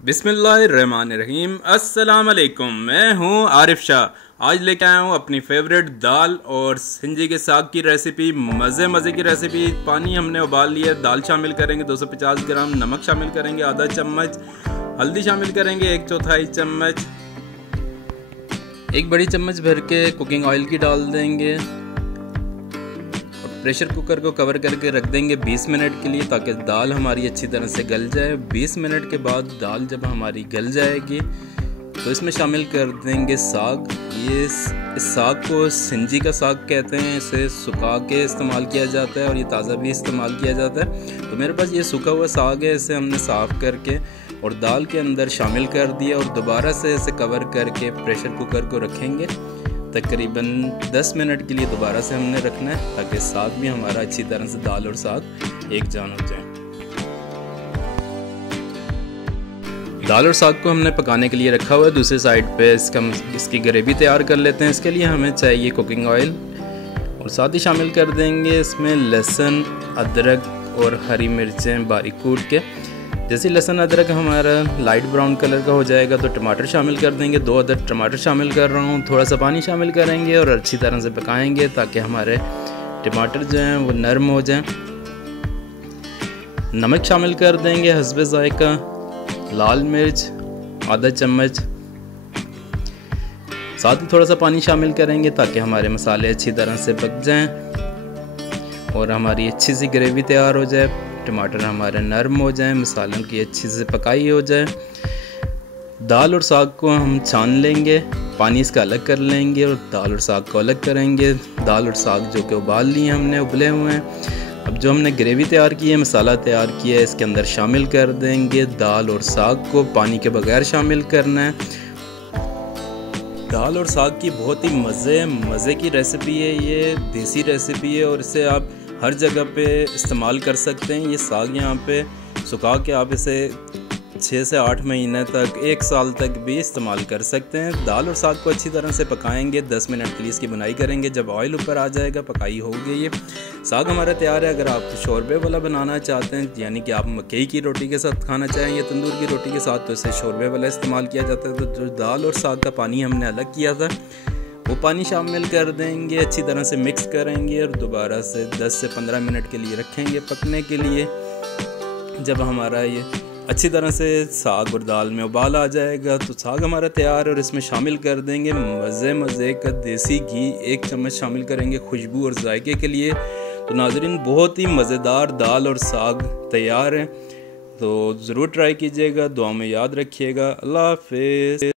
बिस्मिल्लाहिर्रहमानिर्रहीम। अस्सलाम वालेकुम। मैं हूं आरिफ शाह। आज लेके आया हूं अपनी फेवरेट दाल और सिंजी के साग की रेसिपी। मज़े की रेसिपी। पानी हमने उबाल लिया, दाल शामिल करेंगे 250 ग्राम, नमक शामिल करेंगे आधा चम्मच, हल्दी शामिल करेंगे 1/4 चम्मच, 1 बड़ी चम्मच भर के कुकिंग ऑयल की डाल देंगे और प्रेशर कुकर को कवर करके रख देंगे 20 मिनट के लिए ताकि दाल हमारी अच्छी तरह से गल जाए। 20 मिनट के बाद दाल जब हमारी गल जाएगी तो इसमें शामिल कर देंगे साग। इस साग को सिंजी का साग कहते हैं। इसे सुखा के इस्तेमाल किया जाता है और ये ताज़ा भी इस्तेमाल किया जाता है। तो मेरे पास ये सूखा हुआ साग है, इसे हमने साफ़ करके और दाल के अंदर शामिल कर दिया और दोबारा से इसे कवर करके प्रेशर कुकर को रखेंगे। तकरीबन 10 मिनट के लिए दोबारा से हमने रखना है ताकि साग भी हमारा अच्छी तरह से दाल और साग एक जान हो जाए। दाल और साग को हमने पकाने के लिए रखा हुआ है। दूसरी साइड पे इसकी ग्रेवी तैयार कर लेते हैं। इसके लिए हमें चाहिए कुकिंग ऑयल और साथ ही शामिल कर देंगे इसमें लहसुन, अदरक और हरी मिर्चें बारीक कूट के। जैसे लहसुन अदरक हमारा लाइट ब्राउन कलर का हो जाएगा तो टमाटर शामिल कर देंगे। 2 अदद टमाटर शामिल कर रहा हूँ। थोड़ा सा पानी शामिल करेंगे और अच्छी तरह से पकाएंगे ताकि हमारे टमाटर जो हैं वो नरम हो जाएं। नमक शामिल कर देंगे हस्बे ज़ायका, लाल मिर्च आधा चम्मच, साथ ही थोड़ा सा पानी शामिल करेंगे ताकि हमारे मसाले अच्छी तरह से पक जाएं और हमारी अच्छी सी ग्रेवी तैयार हो जाए। टमाटर हमारे नरम हो जाएं, मसालों की अच्छी से पकाई हो जाए। दाल और साग को हम छान लेंगे, पानी इसका अलग कर लेंगे और दाल और साग को अलग करेंगे। दाल और साग जो कि उबाल लिए हमने, उबले हुए हैं। अब जो हमने ग्रेवी तैयार की है, मसाला तैयार किया है, इसके अंदर शामिल कर देंगे। दाल और साग को पानी के बगैर शामिल करना है। दाल और साग की बहुत ही मज़े की रेसिपी है। ये देसी रेसिपी है और इसे आप हर जगह पे इस्तेमाल कर सकते हैं। ये साग यहाँ पे सुखा के आप इसे 6 से 8 महीने तक, 1 साल तक भी इस्तेमाल कर सकते हैं। दाल और साग को अच्छी तरह से पकाएंगे, 10 मिनट के लिए इसकी बुनाई करेंगे। जब ऑयल ऊपर आ जाएगा, पकाई होगी, ये साग हमारा तैयार है। अगर आप शोरबे वाला बनाना चाहते हैं, यानी कि आप मकई की रोटी के साथ खाना चाहें या तंदूर की रोटी के साथ, तो इसे शोरबे वाला इस्तेमाल किया जाता है। तो जो दाल और साग का पानी हमने अलग किया था वो पानी शामिल कर देंगे, अच्छी तरह से मिक्स करेंगे और दोबारा से 10 से 15 मिनट के लिए रखेंगे पकने के लिए। जब हमारा ये अच्छी तरह से साग और दाल में उबाल आ जाएगा तो साग हमारा तैयार है और इसमें शामिल कर देंगे मज़े का देसी घी। 1 चम्मच शामिल करेंगे खुशबू और जायके के लिए। तो नाज़रीन, बहुत ही मज़ेदार दाल और साग तैयार है। तो ज़रूर ट्राई कीजिएगा। दुआ में याद रखिएगा। अल्लाह हाफ़िज़।